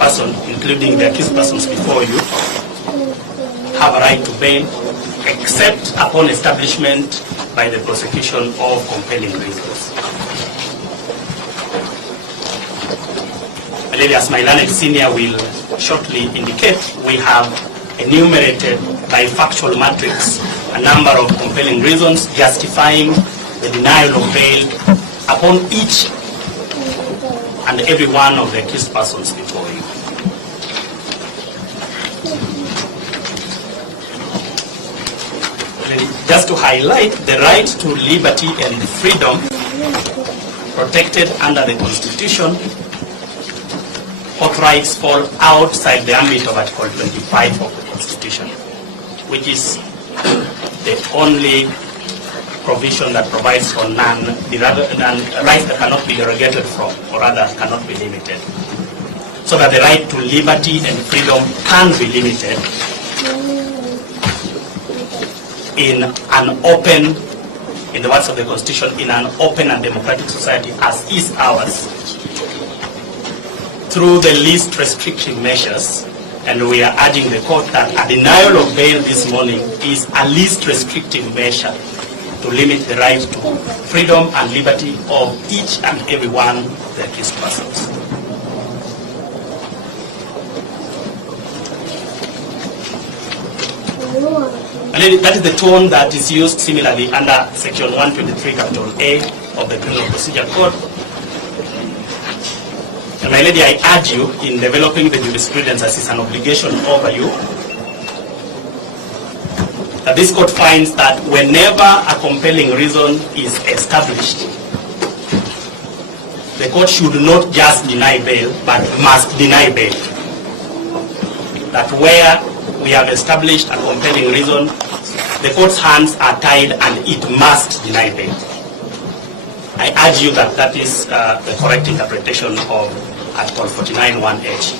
person, including the accused persons before you, have a right to bail, except upon establishment by the prosecution of compelling reasons. As my learned senior will shortly indicate, we have enumerated by factual matrix a number of compelling reasons justifying the denial of bail upon each and every one of the accused persons before you. Just to highlight, the right to liberty and freedom protected under the Constitution, what rights fall outside the ambit of Article 25 of the Constitution, which is the only provision that provides for rights that cannot be derogated from, or rather cannot be limited. So that the right to liberty and freedom can be limited in an open, in the words of the Constitution, in an open and democratic society as is ours, through the least restrictive measures. And we are urging the court that a denial of bail this morning is a least restrictive measure to limit the right to freedom and liberty of each and every one of the accused persons. And that is the tone that is used similarly under Section 123 capital A of the Criminal Procedure Code. And my lady, I urge you, in developing the jurisprudence as is an obligation over you, that this court finds that whenever a compelling reason is established, the court should not just deny bail, but must deny bail. That where we have established a compelling reason, the court's hands are tied and it must deny bail. I urge you that that is the correct interpretation of Article 49(1)H.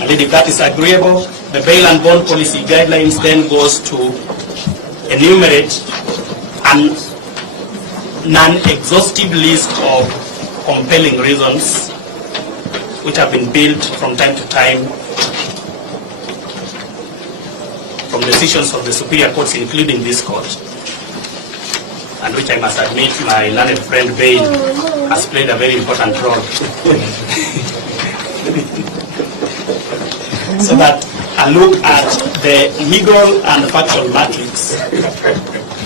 And if that is agreeable, the bail and bond policy guidelines then goes to enumerate a non-exhaustive list of compelling reasons which have been built from time to time from decisions of the superior courts, including this court, and which I must admit my learned friend Bain has played a very important role. So that a look at the legal and factual matrix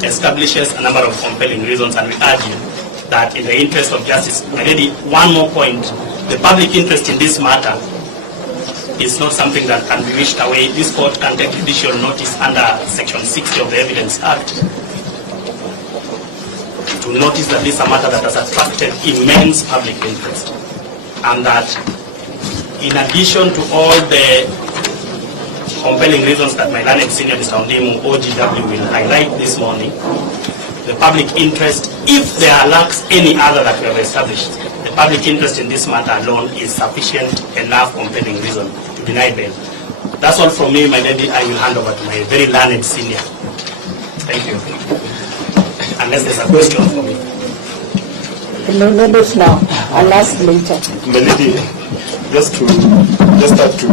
establishes a number of compelling reasons, and we argue that in the interest of justice, already one more point, the public interest in this matter is not something that can be wished away. This court can take judicial notice under Section 60 of the Evidence Act to notice that this is a matter that has attracted immense public interest, and that in addition to all the compelling reasons that my learned senior Mr. Ondimu, OGW, will highlight this morning, the public interest, if there lacks any other that we have established, the public interest in this matter alone is sufficient enough compelling reason to deny bail. That's all from me, my lady. I will hand over to my very learned senior. Thank you. Unless there's a question for me. No, now. I'll ask later. My lady, just have to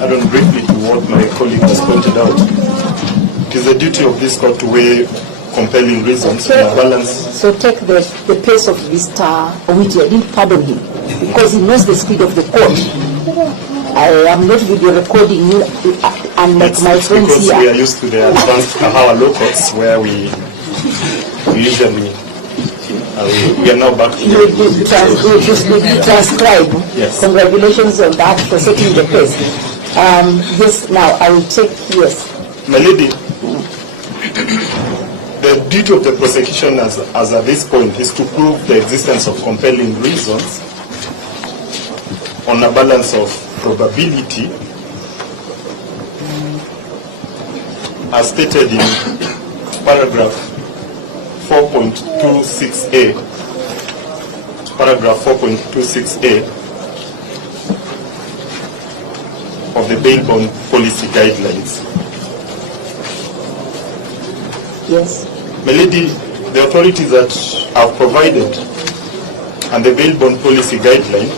add on briefly to what my colleague has pointed out. It is the duty of this court to weigh compelling reasons in a balance. So take the pace of Mr. Owiti. I didn't pardon him because he knows the speed of the court. I am not video recording you, unlike my friends because here. We are used to the advanced our law courts where we usually we are now back to you transcribe. Yes. Congratulations on that for setting the pace. Yes, now I will take yes. My lady, the duty of the prosecution as at this point is to prove the existence of compelling reasons on a balance of probability as stated in paragraph 4.26a, paragraph 4.26a of the bail bond policy guidelines. Yes. My lady, the authorities that have provided and the bail bond policy guideline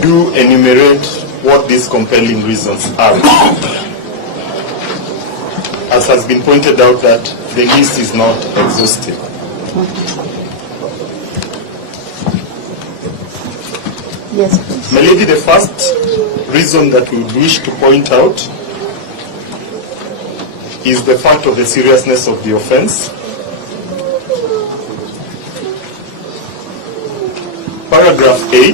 do enumerate what these compelling reasons are. As has been pointed out, that the list is not exhaustive. Yes, please. My lady, the first reason that we wish to point out is the fact of the seriousness of the offense. Paragraph 8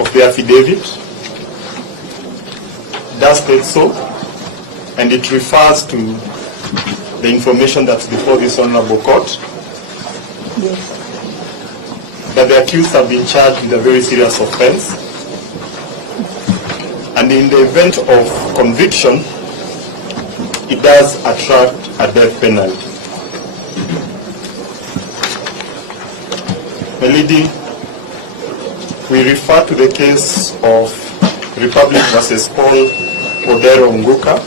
of the affidavit does state so, and it refers to the information that's before this honorable court. Yes. That the accused have been charged with a very serious offense, and in the event of conviction, it does attract a death penalty. My lady, we refer to the case of Republic versus Paul Odero Nguka.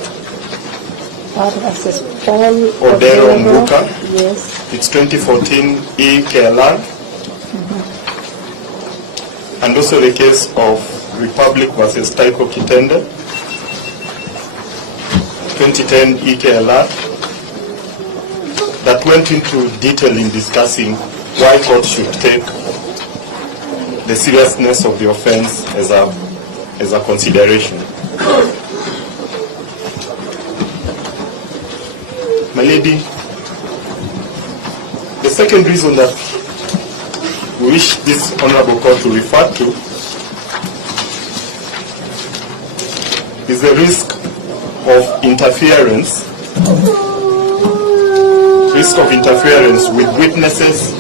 Paul versus Paul Odero Nguka. Yes. It's 2014 EKLR. And also the case of Republic versus Taiko Kitende, 2010 EKLR, that went into detail in discussing why courts should take the seriousness of the offense as a consideration. My lady, the second reason that we wish this honorable court to refer to is the risk of interference with witnesses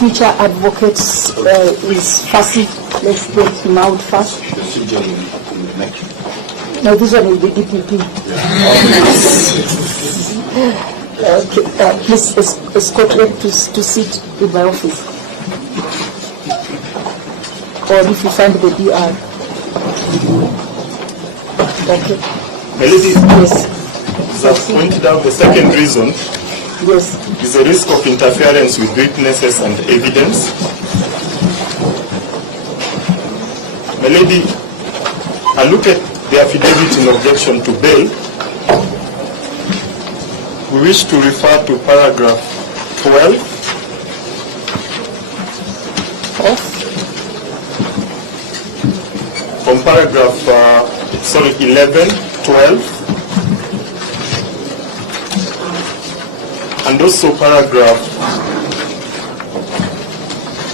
future advocates is fussy. Let's get him out first. No, this one will be DPP. Okay, please escort them to sit in my office. Or if you find the DR. Okay. Melody, Yes. as I've pointed out, the second reason Yes. is the risk of interference with witnesses and evidence. My lady, I look at the affidavit in objection to bail. We wish to refer to paragraph 12 from paragraph 11, 12, and also paragraph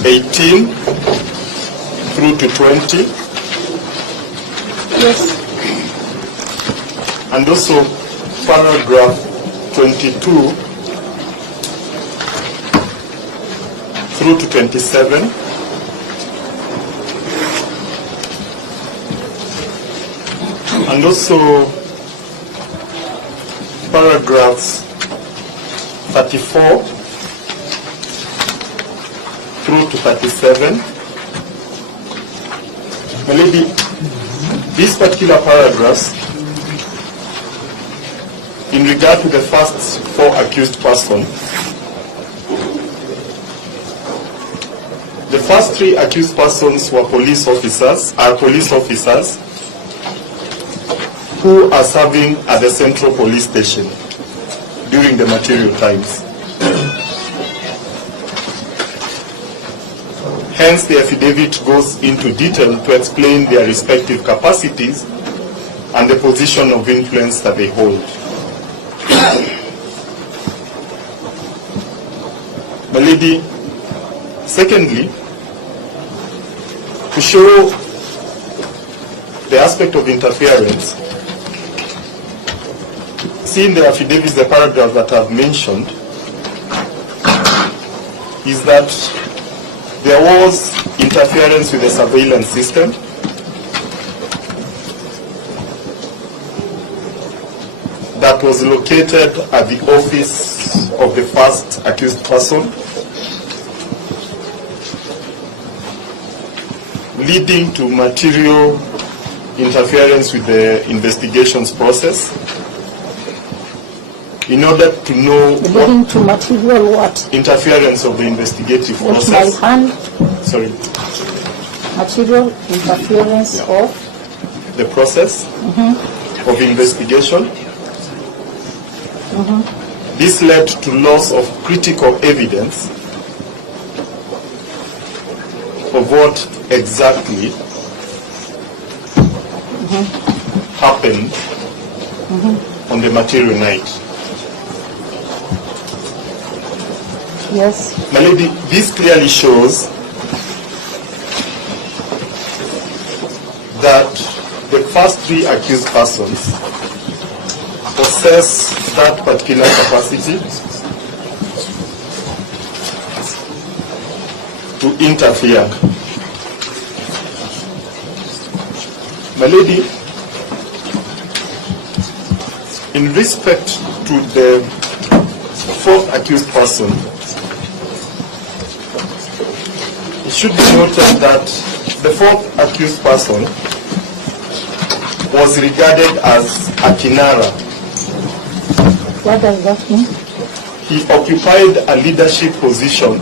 18 through to 20. Yes. And also paragraph 22 through to 27. And also paragraphs 34 through to 37. My lady, these particular paragraphs, in regard to the first four accused persons, the first three accused persons were police officers who are serving at the Central Police Station during the material times. Hence, the affidavit goes into detail to explain their respective capacities and the position of influence that they hold. My lady, secondly, to show the aspect of interference, see in the affidavits, the paragraph that I've mentioned, is that there was interference with the surveillance system. That was located at the office of the first accused person, leading to material interference with the investigations process, in order to know Leading to material what? interference of the investigative With my process. hand, Sorry, material interference of the process of investigation. This led to loss of critical evidence of what exactly happened on the material night. yes, My lady, this clearly shows that the first three accused persons possess that particular capacity to interfere. My lady, in respect to the fourth accused person, it should be noted that the fourth accused person was regarded as a Kinara. what does that mean? He occupied a leadership position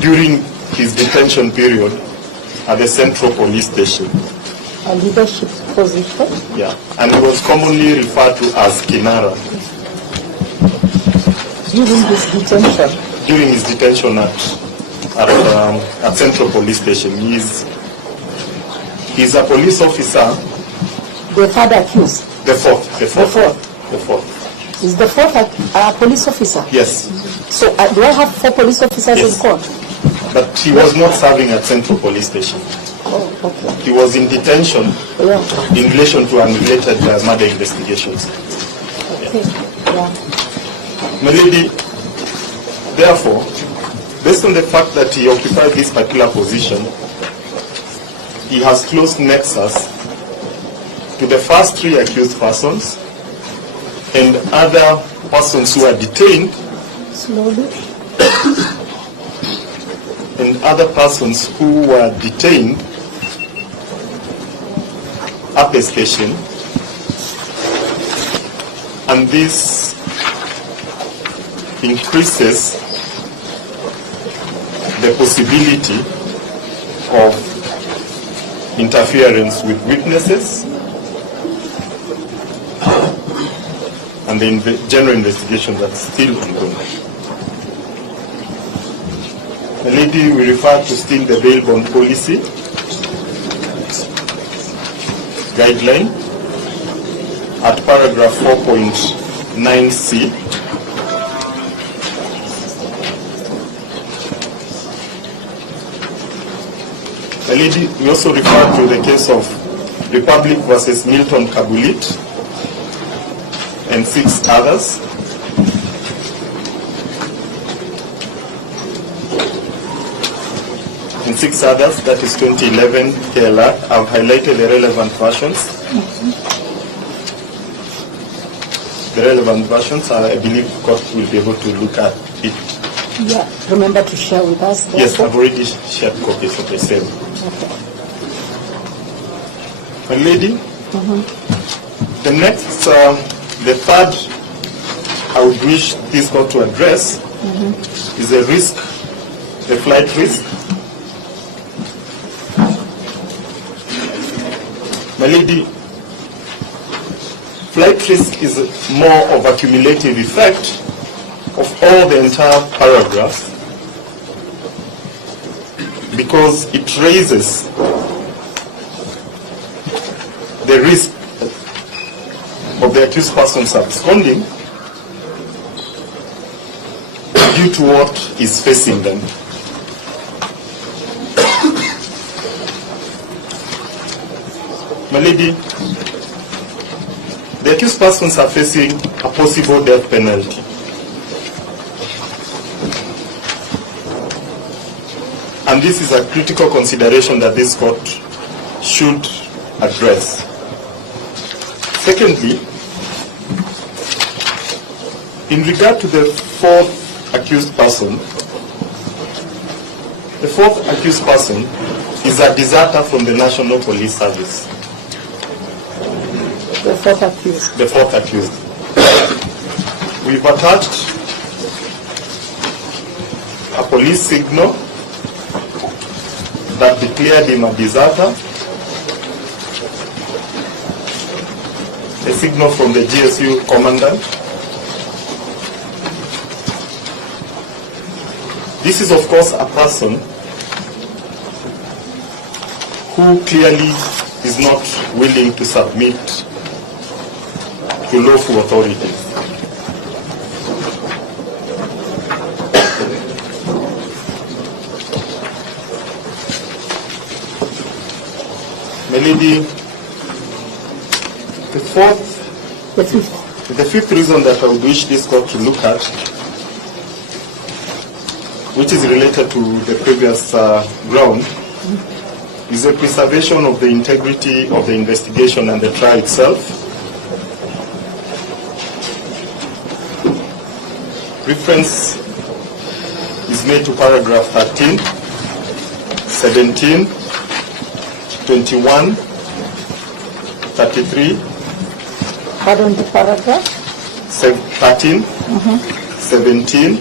during his detention period at the Central Police Station. A leadership position? Yeah, and he was commonly referred to as Kinara During this detention? during his detention at Central Police Station. He's a police officer. The third accused? The fourth. Is the fourth a police officer? Yes, So do I have 4 police officers Yes. in court? but he was not serving at Central Police Station. Oh, okay. He was in detention Yeah, in relation to unrelated murder investigations. okay, yeah. My lady, therefore, based on the fact that he occupied this particular position, he has close nexus to the first 3 accused persons and other persons who are detained Slowly. and other persons who were detained at the station, and this increases the possibility of interference with witnesses and the general investigation that's still ongoing. The lady, we refer to still the bail bond policy guideline at paragraph 4.9c. The lady, we also refer to the case of Republic versus Milton Kabulit and 6 others. And 6 others, that is 2011 KLR. I've highlighted the relevant versions. The relevant versions, I believe court will be able to look at it. Yeah, remember to share with us. Yes, I've already shared copies of the same. Okay. My lady, the next, the third I would wish this court to address is the risk, the flight risk. My lady, flight risk is more of a cumulative effect of all the entire paragraph, because it raises the risk of the accused persons absconding due to what is facing them. My lady, the accused persons are facing a possible death penalty. And this is a critical consideration that this court should address. Secondly, in regard to the fourth accused person, the fourth accused person is is a deserter from the National Police Service. The fourth accused. The fourth accused. We've attached a police signal that declared him a deserter, a signal from the GSU commandant. This is of course a person who clearly is not willing to submit to lawful authorities. My lady, the fifth reason that I would wish this court to look at, which is related to the previous ground, is the preservation of the integrity of the investigation and the trial itself. Reference is made to paragraph 13, 17, 21, 33. Pardon the paragraph? 13, 17,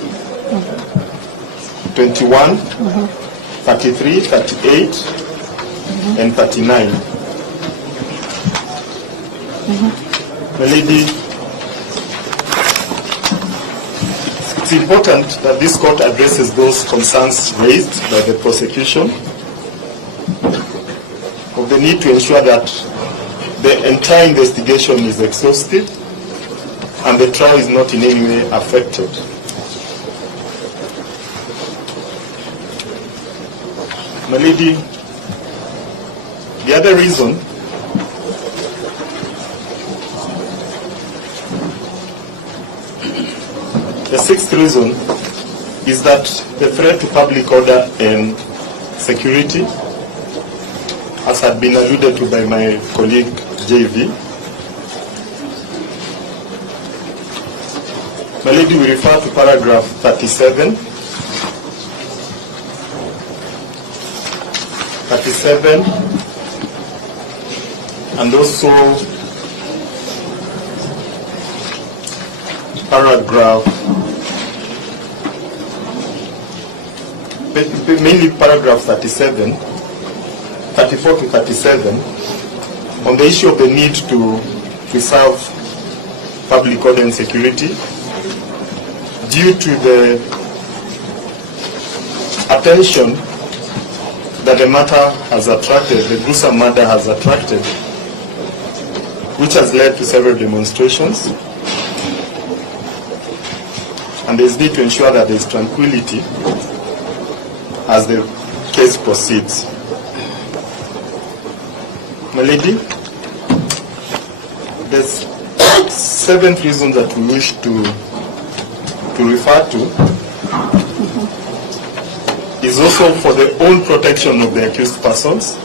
21, 33, 38, and 39. My lady, it's important that this court addresses those concerns raised by the prosecution of the need to ensure that the entire investigation is exhaustive and the trial is not in any way affected. My lady, the other reason the sixth reason is that the threat to public order and security, as had been alluded to by my colleague JV. My lady, we refer to paragraph 37, 37, and also paragraph, mainly paragraph 37, 34 to 37, on the issue of the need to preserve public order and security due to the attention that the matter has attracted, the gruesome murder has attracted, which has led to several demonstrations. And there is need to ensure that there is tranquility as the case proceeds. My lady, there's seventh reason that we wish to refer to is also for the own protection of the accused persons.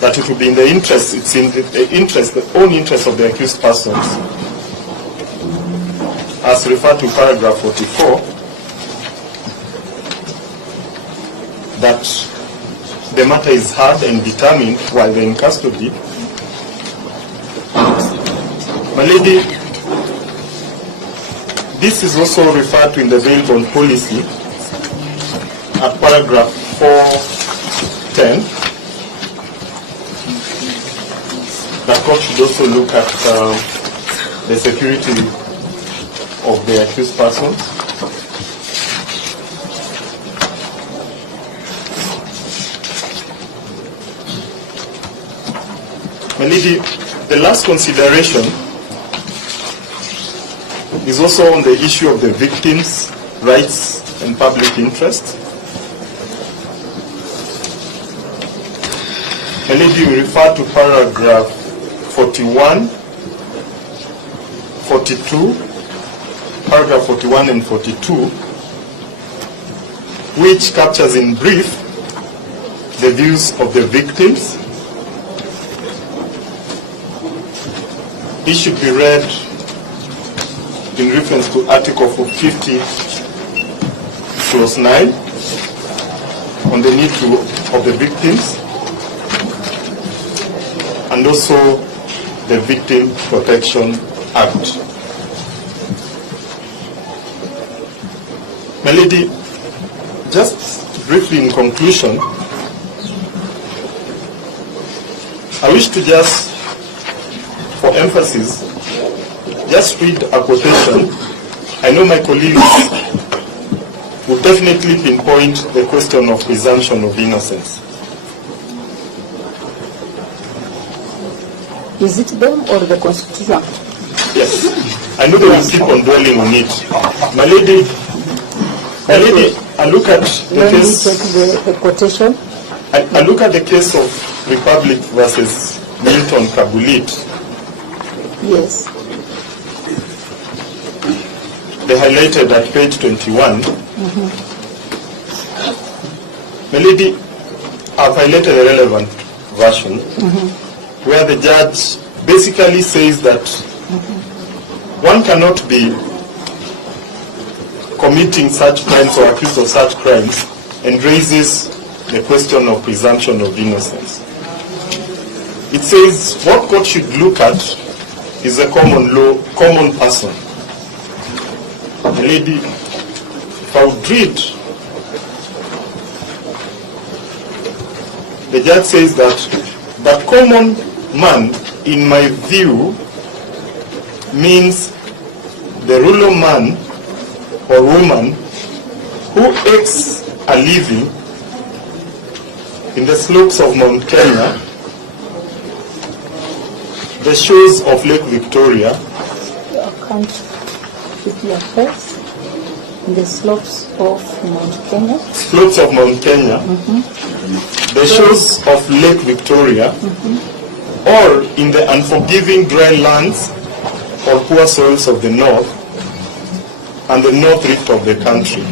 That it will be in the interest, it's in the interest, the own interest of the accused persons, as referred to paragraph 44, that the matter is heard and determined while they're in custody. My lady, this is also referred to in the bail bond policy at paragraph 410. The court should also look at the security of the accused persons. My lady, the last consideration is also on the issue of the victims' rights and public interest. My lady, we refer to paragraph 41, 42, paragraph 41 and 42, which captures in brief the views of the victims. It should be read in reference to Article 50 clause 9 on the need of the victims, and also the Victim Protection Act. My lady, just briefly in conclusion, I wish to just, for emphasis, just read a quotation. I know my colleagues will definitely pinpoint the question of presumption of innocence. Is it them or the Constitution? Yes, I know they will keep on dwelling on it. My lady, I look at the case. The quotation. I look at the case of Republic versus Milton Kabulit. Yes. They highlighted at page 21. My lady, I've highlighted the relevant version, where the judge basically says that one cannot be committing such crimes or accused of such crimes and raises the question of presumption of innocence. It says what court should look at is a common person. My lady, if I would read, the judge says that the common man, in my view, means the rural man or woman who makes a living in the slopes of Mount Kenya, the shores of Lake Victoria, in the slopes of Mount Kenya. Slopes of Mount Kenya, the shores of Lake Victoria, or in the unforgiving dry lands or poor soils of the north and the north rift of the country.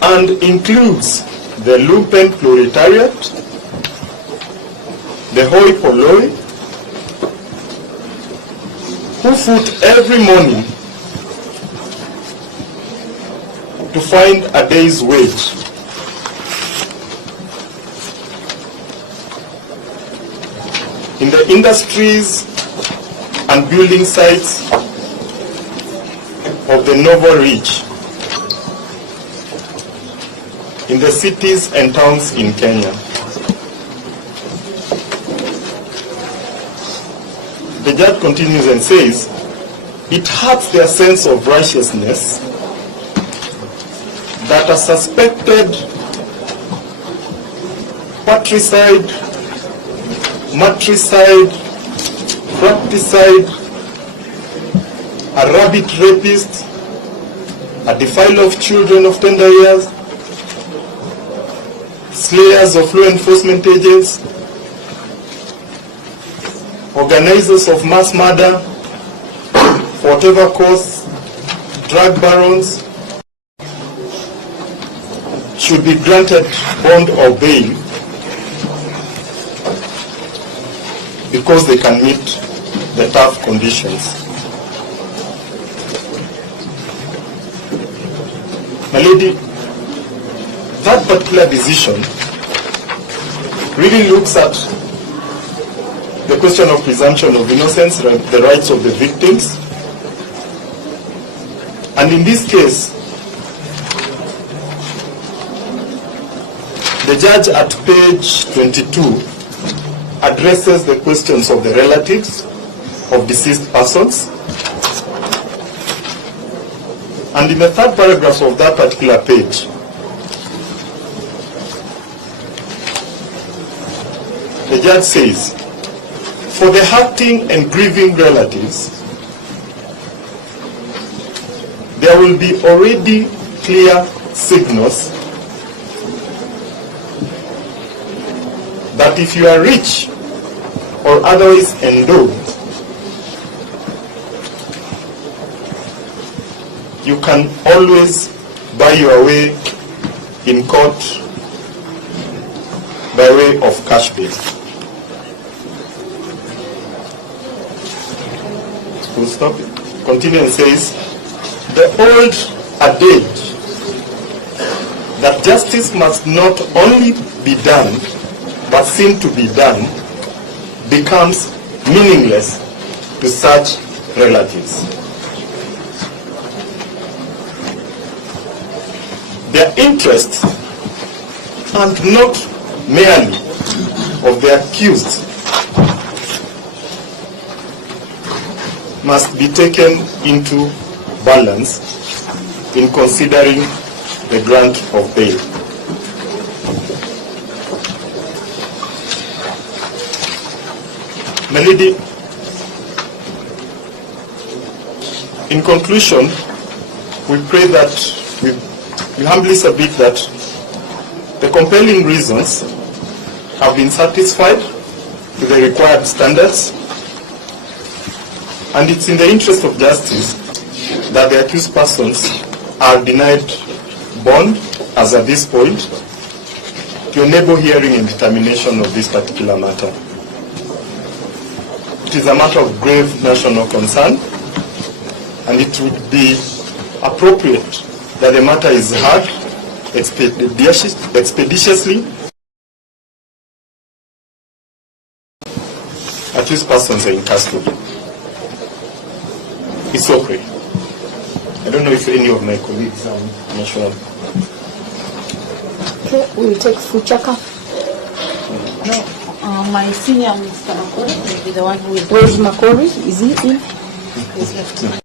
And includes the lumpen proletariat, the hoi polloi, who foot every morning to find a day's wage. In the industries and building sites of the Novo Ridge, in the cities and towns in Kenya. The judge continues and says, it hurts their sense of righteousness that a suspected patricide, matricide, fratricide, a rabbit rapist, a defiler of children of tender years, slayers of law enforcement agents, organizers of mass murder, for whatever cause, drug barons, should be granted bond or bail because they can meet the tough conditions. My lady, that particular decision really looks at the question of presumption of innocence, the rights of the victims. And in this case, the judge at page 22 addresses the questions of the relatives of deceased persons. And in the third paragraph of that particular page, the judge says, for the hurting and grieving relatives, there will be already clear signals that if you are rich or otherwise endowed, you can always buy your way in court by way of cash bail. full stop. Continue and says, the old adage that justice must not only be done, but seem to be done, becomes meaningless to such relatives. Their interests, and not merely of the accused, must be taken into balance in considering the grant of bail. My lady, in conclusion, we pray that we humbly submit that the compelling reasons have been satisfied to the required standards, and it's in the interest of justice that the accused persons are denied bond as at this point to enable hearing and determination of this particular matter. It is a matter of grave national concern, and it would be appropriate that the matter is heard expeditiously. Accused persons are in custody. It's okay. I don't know if any of my colleagues mentioned. Okay, we will take Fuchaka. No, my senior, Mr. Makori, will be the one who will. Where's Makori? Is he in? He's left.